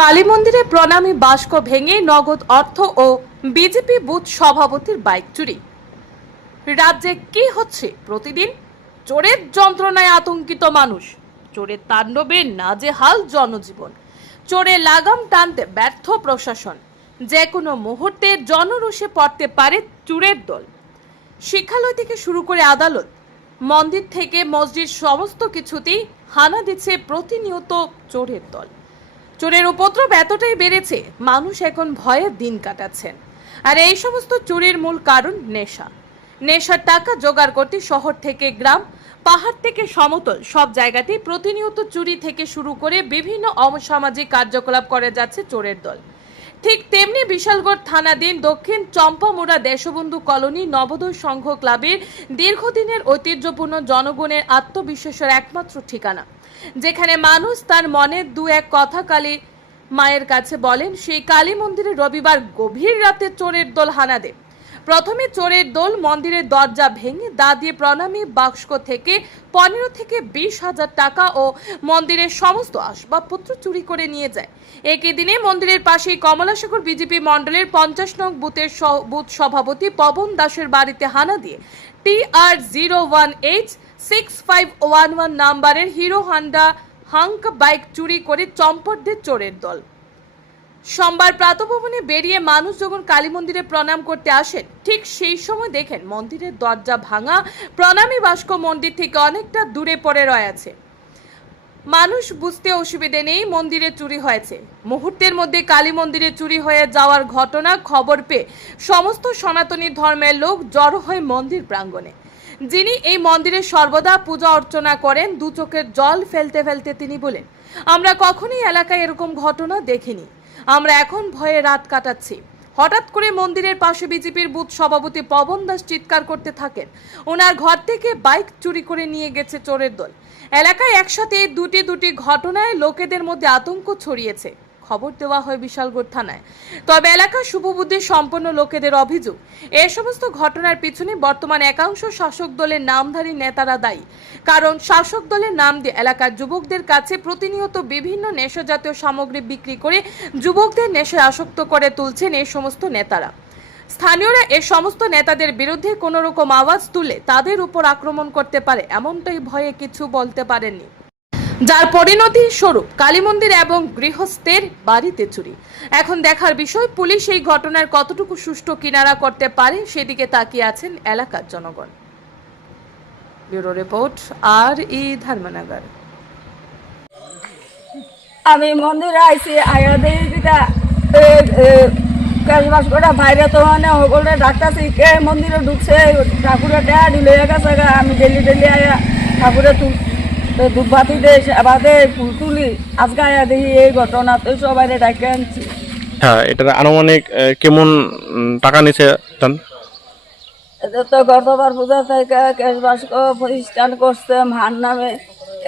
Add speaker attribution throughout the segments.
Speaker 1: কালী মন্দিরে প্রণামী বাস্ক ভেঙে নগদ অর্থ ও বিজেপি বুথ সভাপতির বাইক চুরি। রাজ্যে কি হচ্ছে প্রতিদিন? চোরের যন্ত্রণায় আতঙ্কিত মানুষ। চোরের তাণ্ডবে নাজেহাল জনজীবন। চোরে লাগাম টানতে ব্যর্থ প্রশাসন। যে কোনো মুহূর্তে জনরোষে পড়তে পারে চুরের দল। শিক্ষালয় থেকে শুরু করে আদালত। মন্দির থেকে মসজিদ সমস্ত কিছুতেই হানা দিচ্ছে প্রতিনিয়ত চোরের দল। চোরের উপদ্রব এতটাই বেড়েছে, মানুষ এখন ভয়ে দিন কাটাচ্ছেন। আর এই সমস্ত চুরির মূল কারণ নেশা। নেশার টাকা জোগাড় করতে শহর থেকে গ্রাম, পাহাড় থেকে সমতল, সব জায়গাতেই প্রতিনিয়ত চুরি থেকে শুরু করে বিভিন্ন অসামাজিক কার্যকলাপ করে যাচ্ছে চোরের দল। ঠিক তেমনি বিশালগড় থানাধীন দক্ষিণ চম্পামুড়া দেশবন্ধু কলোনি নবোদয় সংঘ ক্লাবের দীর্ঘদিনের ঐতিহ্যপূর্ণ জনগণের আত্মবিশ্বাসের একমাত্র ঠিকানা। যেখানে মানুষ তার মনের দু এক কথা কালী মায়ের কাছে বলেন, সেই কালী মন্দিরে রবিবার গভীর রাতে চোরের দল হানা দেয় প্রথমে চোরের দল মন্দিরের দরজা ভেঙে দা দিয়ে প্রণামী বাক্স থেকে পনেরো থেকে বিশ হাজার টাকা ও মন্দিরের সমস্ত আসবাবপত্র চুরি করে নিয়ে যায়। একই দিনে মন্দিরের পাশেই কমলাসাগর বিজেপি মণ্ডলের পঞ্চাশ নং বুথের বুথ সভাপতি পবন দাসের বাড়িতে হানা দিয়ে T R zero one H six five one one নাম্বারের হিরো হান্ডা হাঙ্ক বাইক চুরি করে চম্পটদের চোরের দল। সোমবার প্রাতভবনে বেরিয়ে মানুষ যখন কালী মন্দিরে প্রণাম করতে আসেন, ঠিক সেই সময় দেখেন মন্দিরের দরজা ভাঙা প্রণামী বাস্ক মন্দির থেকে অনেকটা দূরে পড়ে রয়েছে। মানুষ বুঝতে অসুবিধে নেই মন্দিরে চুরি হয়েছে। মুহূর্তের মধ্যে কালী মন্দিরে চুরি হয়ে যাওয়ার ঘটনা খবর পেয়ে সমস্ত সনাতনী ধর্মের লোক জড়ো হয় মন্দির প্রাঙ্গণে। যিনি এই মন্দিরে সর্বদা পূজা অর্চনা করেন, দু চোখের জল ফেলতে ফেলতে তিনি বলেন, আমরা কখনোই এলাকায় এরকম ঘটনা দেখিনি। আমরা এখন ভয়ে রাত কাটাচ্ছি। হঠাৎ করে মন্দিরের পাশে বিজেপির বুথ সভাপতি পবন দাস চিৎকার করতে থাকেন। ওনার ঘর থেকে বাইক চুরি করে নিয়ে গেছে চোরের দল। এলাকায় একসাথে দুটি দুটি ঘটনায় লোকেদের মধ্যে আতঙ্ক ছড়িয়েছে। খবর দেওয়া হয় বিশালগড় থানায়। তবে এলাকার শুভবুদ্ধি সম্পন্ন লোকেদের অভিযোগ, এ সমস্ত ঘটনার পিছনে বর্তমান একাংশ শাসক দলের নামধারী নেতারা দায়ী। কারণ শাসক দলের নাম দিয়ে এলাকার যুবকদের কাছে প্রতিনিয়ত বিভিন্ন নেশাজাতীয় সামগ্রী বিক্রি করে যুবকদের নেশায় আসক্ত করে তুলছেন এই সমস্ত নেতারা। স্থানীয়রা এ সমস্ত নেতাদের বিরুদ্ধে কোনো রকম আওয়াজ তুলে তাদের উপর আক্রমণ করতে পারে, এমনটাই ভয়ে কিছু বলতে পারেননি। যার পরিণতি স্বরূপ, কালী মন্দির এবং গৃহস্থের বাড়িতে চুরি। এখন দেখার বিষয়, পুলিশ এই ঘটনার কতটুকু সুষ্ঠু কিনারা করতে পারে সেদিকে তাকিয়ে আছেন এলাকার জনগণ। ব্যুরো রিপোর্ট, আর ই ধর্মনগর।
Speaker 2: আমি মন্দির আইছি, আয়া দেখি কিটা কাজবাস করে বাইরে তো মানে সকলে ডাক্তারছি কে মন্দিরে ঢুকছে, ঠাকুরের টেয়া ঢিলে গেছে। আমি ডেলি ডেলি আয়া ঠাকুরে তুল ধূপবাতি দে সেবা দে ফুল তুলি আজকে দেখি এই ঘটনা তো সবাই ডাকে আনছি।
Speaker 3: হ্যাঁ এটার আনুমানিক কেমন টাকা নিছে জান
Speaker 2: তো গতবার পূজা থেকে কেশবাস প্রতিষ্ঠান করছে মার নামে।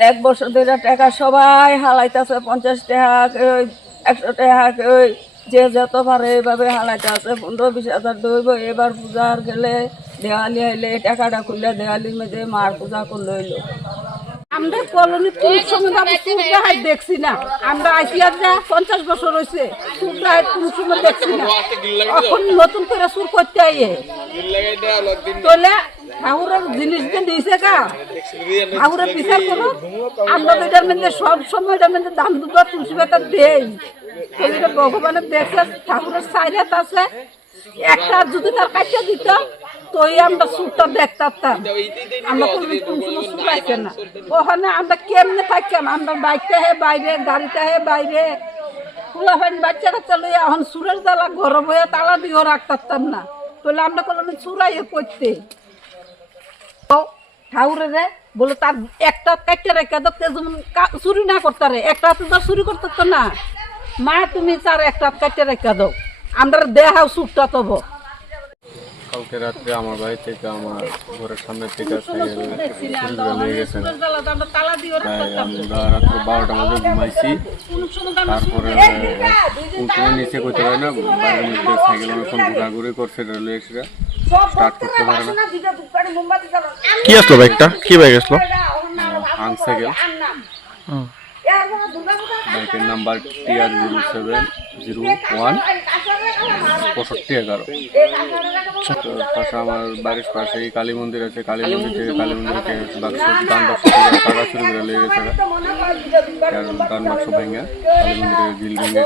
Speaker 2: এক বছর ধরে টাকা সবাই হালাইতেছে পঞ্চাশ টাকা একশো টাকা কেউ যে যত পারে এইভাবে হালাইতে আছে পনেরো বিশ হাজার দইব এবার পূজার গেলে দেওয়ালি আইলে টাকাটা খুললে দেওয়ালির মধ্যে মার পূজা করলে আমরা কলোনি কোন সময় বাবু সুরজাহাট দেখছি না। আমরা আইসিয়ার যা পঞ্চাশ বছর হয়েছে সুরজাহাট কোন সময় দেখছি না। এখন নতুন করে সুর করতে আইয়ে। তোলে ঠাকুরের জিনিস যে দিয়েছে কা ঠাকুরের বিচার করো আমরা তো এটার মধ্যে সব সময় এটার মধ্যে দাম দুটো তুলসী পাতা দেই। ভগবানের দেখছে, ঠাকুরের সাইরাত আছে। একটা যদি তার কাছে দিত তো আমরা আমরা না। ওখানে আমরা থাকতাম আমরা হে বাইরে, গাড়িতে বাইরে। বাচ্চা কাচ্চা লইয়া এখন সুরের তালা না। আমরা করতে ঠাকুরে রে, বলে তার একটা কাটতে রেখে যেমন চুরি না করতে রে একটা হাতে তো চুরি করতে না। মা তুমি তার একটা কাটতে রেখে দাও। আমরা দেহাও সুপটা তব।
Speaker 4: কালকে রাত্রে আমার বাড়ি থেকে আমার ঘরের সামনে থেকে
Speaker 2: দিয়ে
Speaker 4: তাই আমরা রাত্রে বারোটার মধ্যে ঘুমাইছি। তারপরে নিচে করতে পারে না বাইরের মধ্যে সাইকেল অনেকক্ষণ ঘোরাঘুরি করছে রেলওয়ে এসে স্টার্ট করতে পারে না।
Speaker 3: কি আসলো বাইকটা কি বাইক আসলো?
Speaker 4: হাং সাইকেল বাইকের number TR zero seven zero one পঁয়ষট্টি এগারো। তো পাশে আমার বাড়ির পাশে কালী মন্দির আছে কালী মন্দির থেকে কালী মন্দিরকে বাক্স দান বাক্স টাকা চুরি করে লেগে গেছে দান বাক্স ভেঙে কালী মন্দিরের গিল ভেঙে